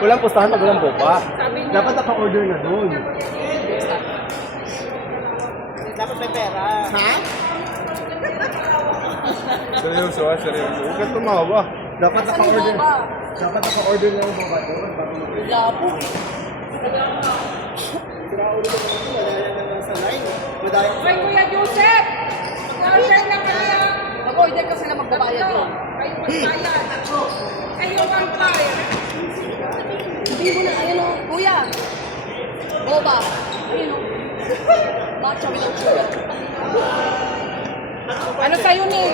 Walang pustahan pag walang boba. Dapat naka-order na doon. Dapat may pera. Ha? Seryoso ha, seryoso. Huwag kang tumawa. Dapat naka-order. Dapat naka-order na yung boba doon. Labo. Pinaka-order na ito. Wala na sa line. Madaya. Ay, Kuya Joseph! Mag-order na kayo! Mag-order kasi na magbabayad yun. Kayo magbayad. Kayo ang bayad. Sabi mo na, ayun o, kuya. Boba. Ayun o. Matcha without sugar. Ano sa'yo ni?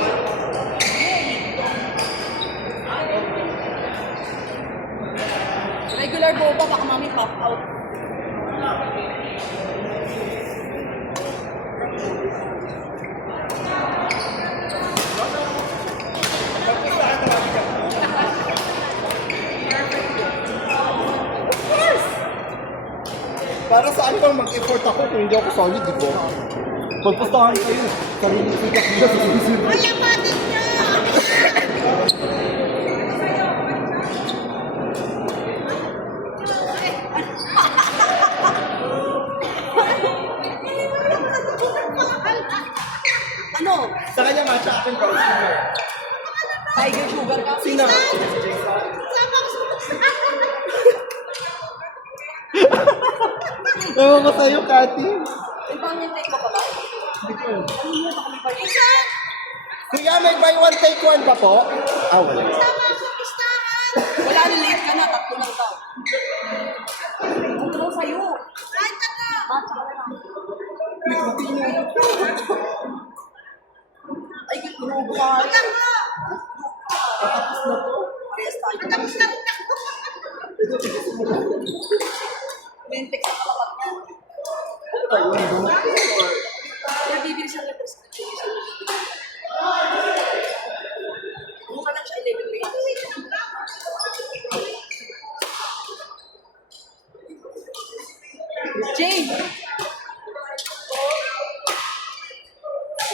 Regular boba, baka mami pop out. Para saan pang mag-effort ako kung hindi ako solid, di ba? Pagpustahan kayo. Sarili sikat nila sa isip. Ay, apatin niya! Ano? Sa kanya matcha akin brown sugar. Tiger sugar ka? Sino? Ewan ko sa'yo, Kati. Ibang yung take mo pa ba? Kuya, may buy one, take one pa po? Ah, wala. Wala na, late ka na, tatlo lang tao. Ang tulong sa'yo. Matcha ka lang. Ay, ginugo ka. Tapos na to. Parehas tayo. Mentek sa kalapat niya. Kaya bibili siya ng prescription. Mukha lang siya 11 minutes. Jane!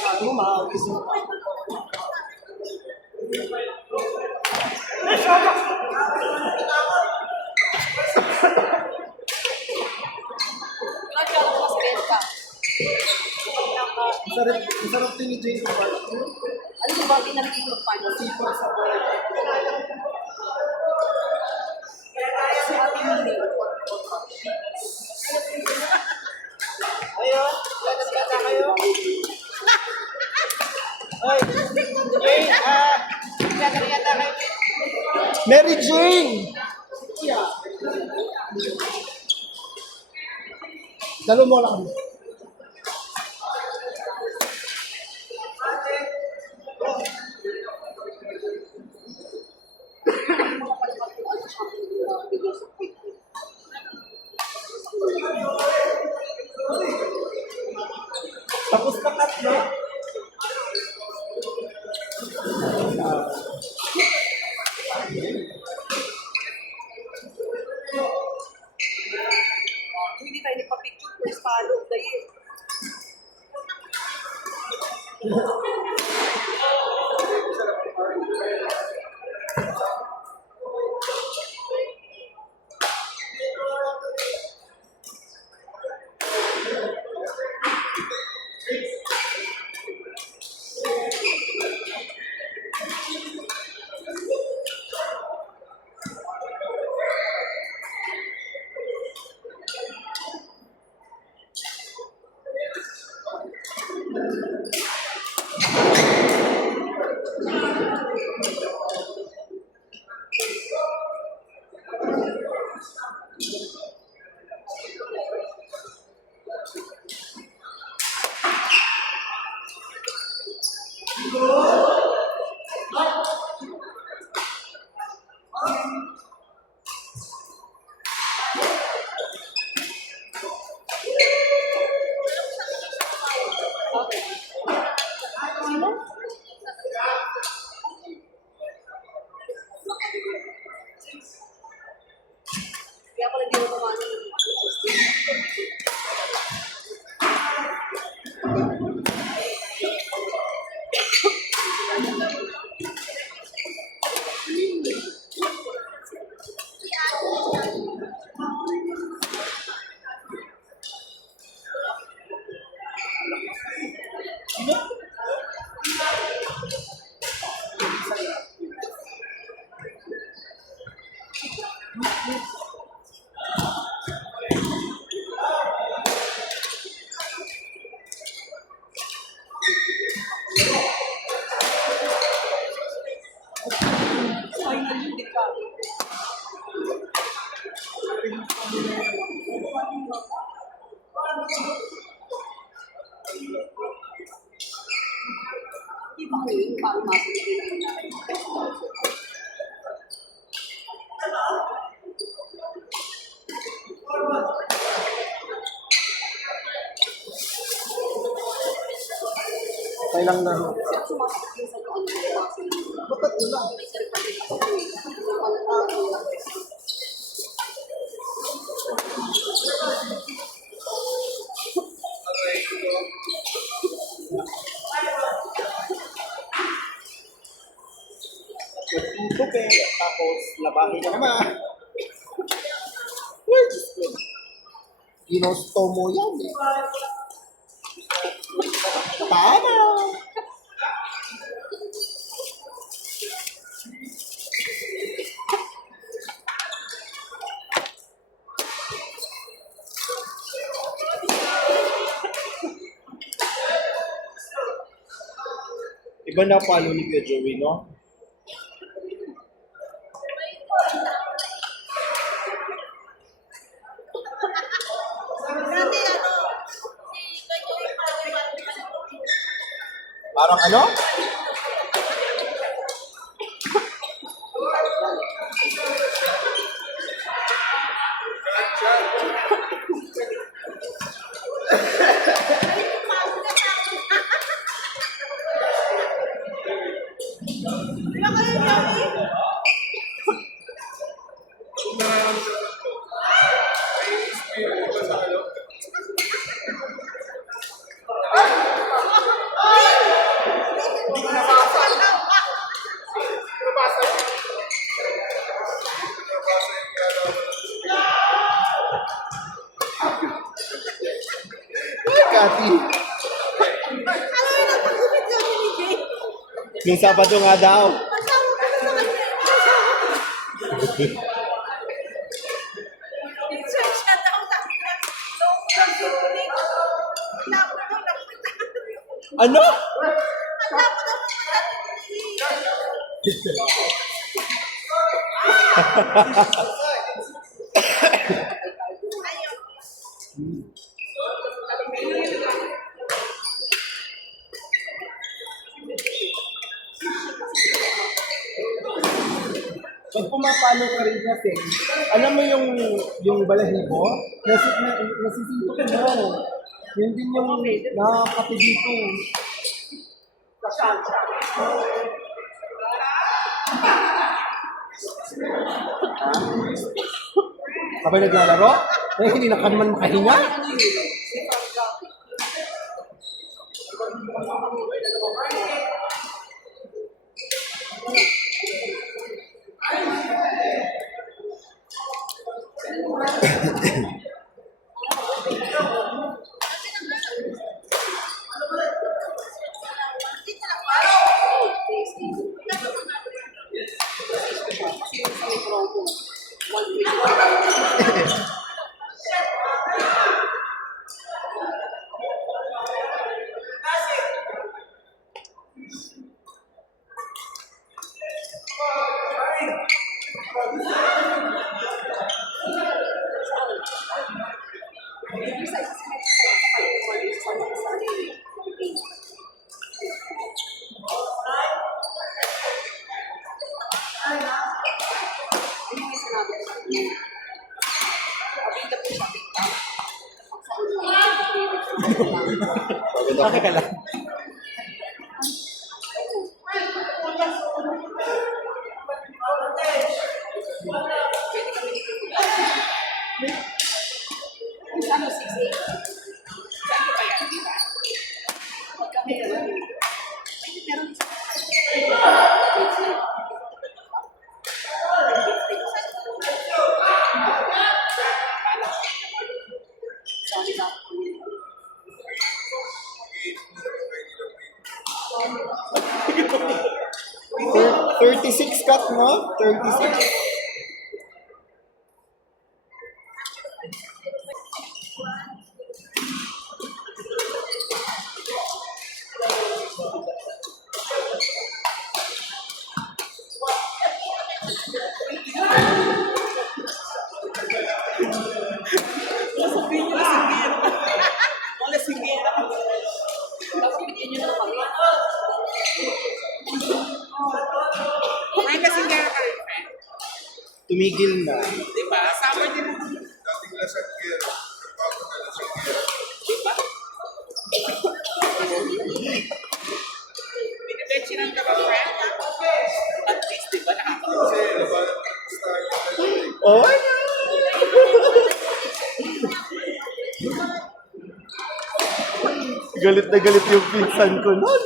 Ano, maagis mo. Nagkaroon mas benta. Masarap din ni Jane sa barbecue. Ano ba ba pinagiging mag-final? Sipag sa barbecue. Si Ate Mili. Ayun, lagkata kayo. Hoy, Jane, lagkata kayo. Mary Jane! Dalo mo lang. Tapos na tatlo. Hindi tayo nagpa-picture. First follow of the year. Kaya pala hindi mo pumasok. Finally, di ka. Iba ko yung pangmasok nila. Okay lang na. Sumasok din sa loob ng pangmasok. Ba't wala? Ito pe, tapos labahin ka naman. Uy, Diyos ko. Ginusto mo yan eh. Tama! Iba na palo ni Kuya Joey, no? Parang ano? Ay, Kati. Yung Sabado nga daw. Ano? Pag pumapalo ka rin kasi, alam mo yung balahibo, nasisinto ka mo. Yun din yung nakakapi dito. Habang naglalaro, hindi na ka naman makahinga. Okay ka lang. Ano, 6'8"? Saan ka ba yan, di ba? Kami naman. Ay, meron isa. Sorry ba? 36 cut mo? 36. tumigil na. Diba? Summer din mo. Dating lasag gear. Bago na lasag gear. Diba? Binibenchinan ka ba, friend? At least, diba? Kasi, start na yun. Oh? Galit na galit yung pinsan ko nun.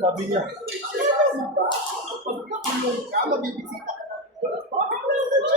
Sabi niya, pagkakulong ka, mabibisita ka na. Bakit na dyan?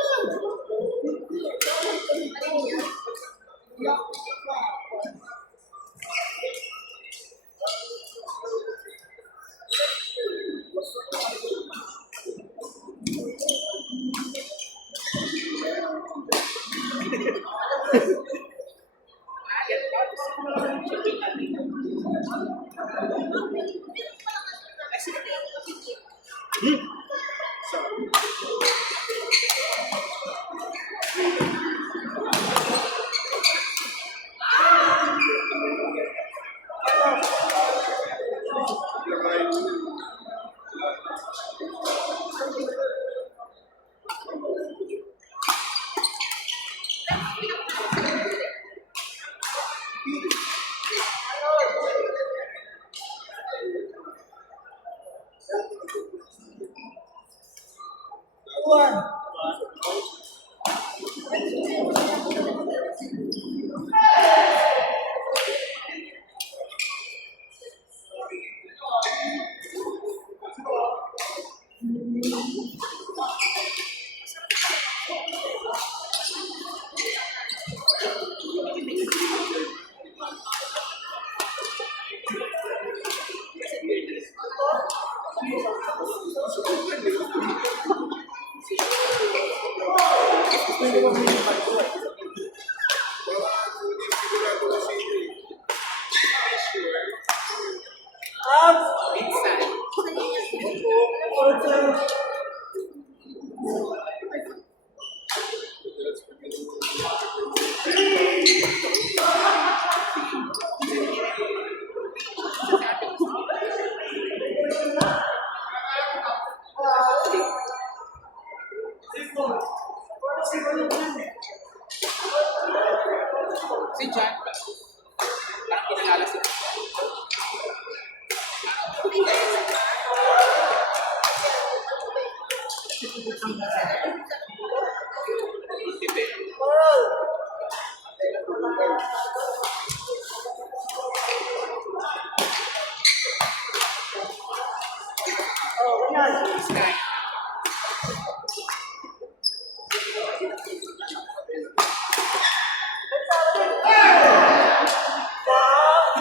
Si John ba? Parang kinalala siya. Sky.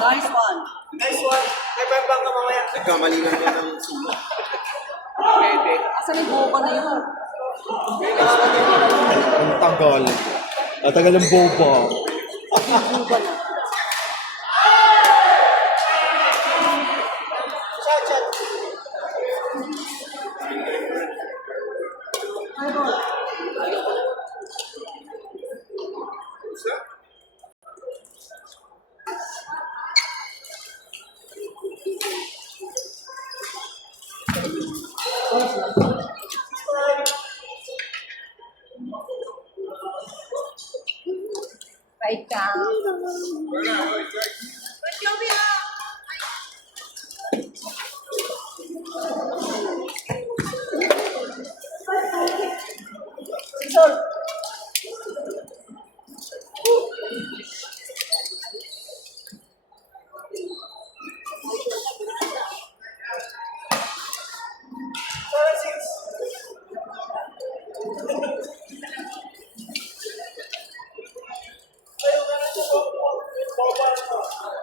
Nice one. Nagkamali lang ba ng sulat? Pwede. Asan yung boba na yun? Ang tagal. Ang tagal ng boba. Boba na. Right down.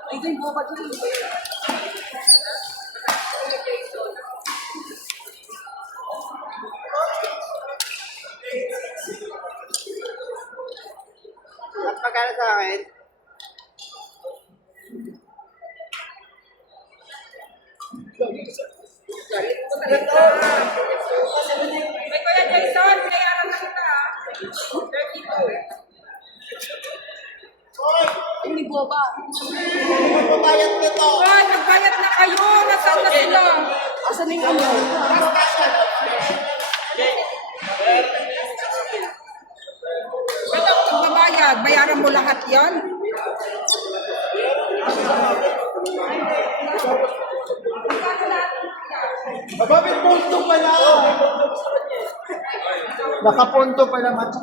Ito yung boba dyan. At pagkala sa akin, May Kuya Jason, binayaran na kita. 32. Hindi boba. Oh, nagbayad na kayo. Nasaan na sila? Asan yung ano? Ba't ako magbabayad? Bayaran mo lahat yan? Bakit punto pala? Nakapunto pala, Macho.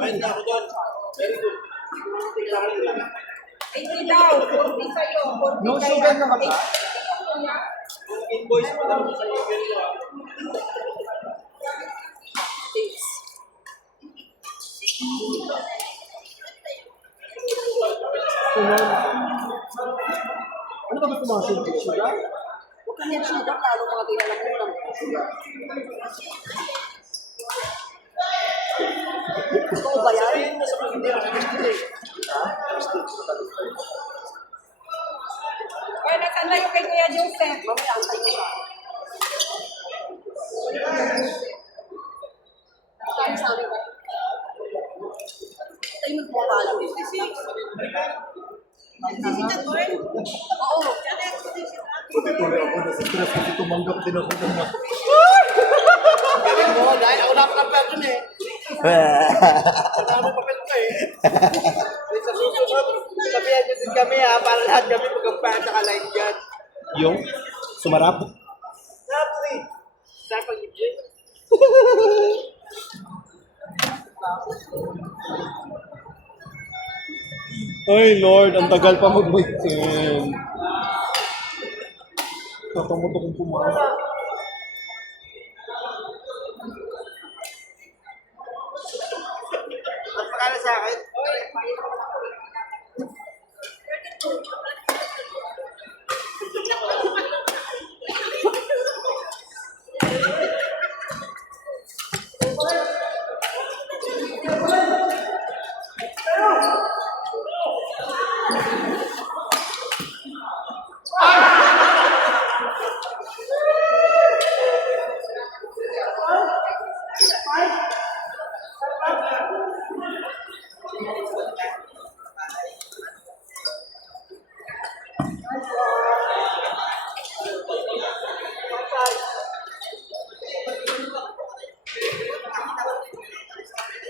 Hindi daw. 40 sa'yo. 40 No kaya. sugar na ba? Ano ba gusto mga sugar? Huwag ka niya sugar, lalo mga dinalamunan. Gusto ko ba yan? Kaya nasaan na yung kay Kuya Joseph? Mamaya, antay ko siya. Kaya sa amin ba? Tayo magpapalo. Oo. Tuloy ako na stress kasi tumanggap din ako ng mga. Galing mo, dahil ako nakapapel dun eh. Wala mo papel ko eh. Sa susunod, sabihan nyo din kami ha, para lahat kami mag-ampaya sa line dyan. Yung sumarap. Napri! Saan pag-ibig? Ay Lord, ang tagal pa mag-weekend. Nakamoto kong pumasok. Mas makala sa akin?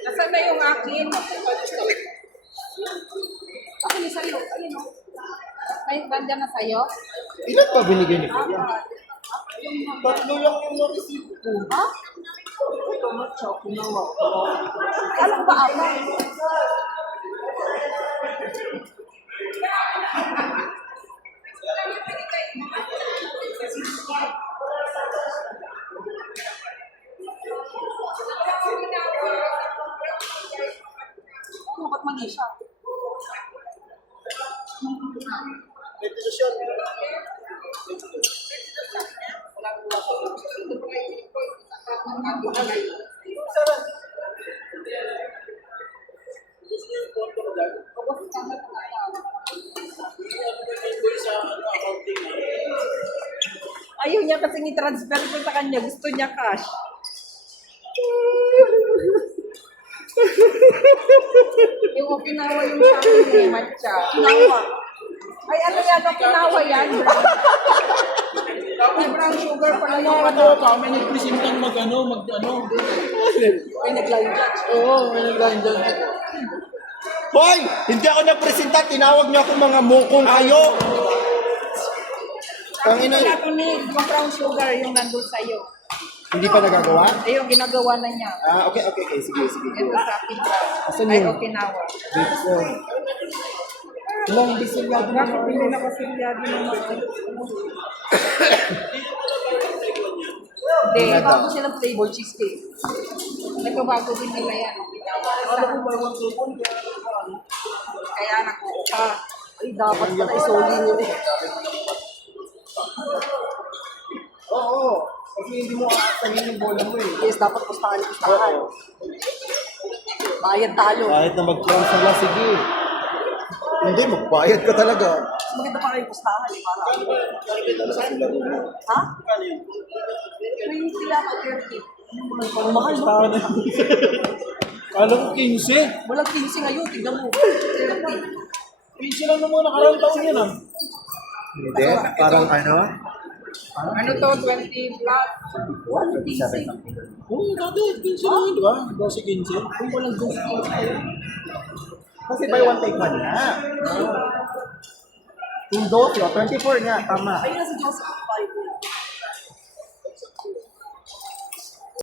Nasaan na yung akin? Ako ni sa'yo. Ayun o. Ay, nandiyan na sa'yo? Ilan pa binigay ni Kuya? Tatlo lang yung na-receive ko. Ha? Ito na siya, kunawa. Alam ba ako? Ano, ba't mali siya? May posisyon. Ayaw niya kasi i-transfer ko sa kanya. Gusto niya cash. Yung Okinawa yung sa akin eh, matcha. Nawa. Ay, ano yan? Okinawa yan. May brown sugar pala yung ano. pa, may nagpresentang mag-ano. Ay, nag-line judge. Oo, may nag-line dyan. Hoy! Hindi ako nagpresenta, tinawag niyo ako mga mukong kayo. Sabi ko na tunig, yung brown sugar yung nandun sa'yo. Hindi pa nagagawa? Ay, yung ginagawa na niya. Ah, okay. Sige. Ito sa akin brown. Asan Ay, yun? Okinawa. Dito. Ilang bisilyado na Bakit hindi na kasi siyado naman? Hindi. May bago silang flavor cheesecake. Ito bago din nila yan. Alam mo ba yung tubon? Kaya nakuha. Ay, dapat pala isoli nyo eh. Oo. Kasi hindi mo aasahin yung bola mo eh. Yes, dapat pustahan. Bayad talo. Kahit na mag-transfer lang, sige. Hindi, magbayad ka talaga. Mas maganda pa kayo pustahan eh. Para ha? 20 lang o 30. Parang mahal mo. Kala ko 15. Walang 15 ngayon, tignan mo. 30. 15 lang naman nakarang taon yan ah. Hindi, parang ano? Ano to, 20 plus? Oo, dati, 15 lang yun, di ba? 12-15. Kung walang 12-15. Kasi buy one take one na. Yung 12, 24 nga, tama. Ayun na si Joseph.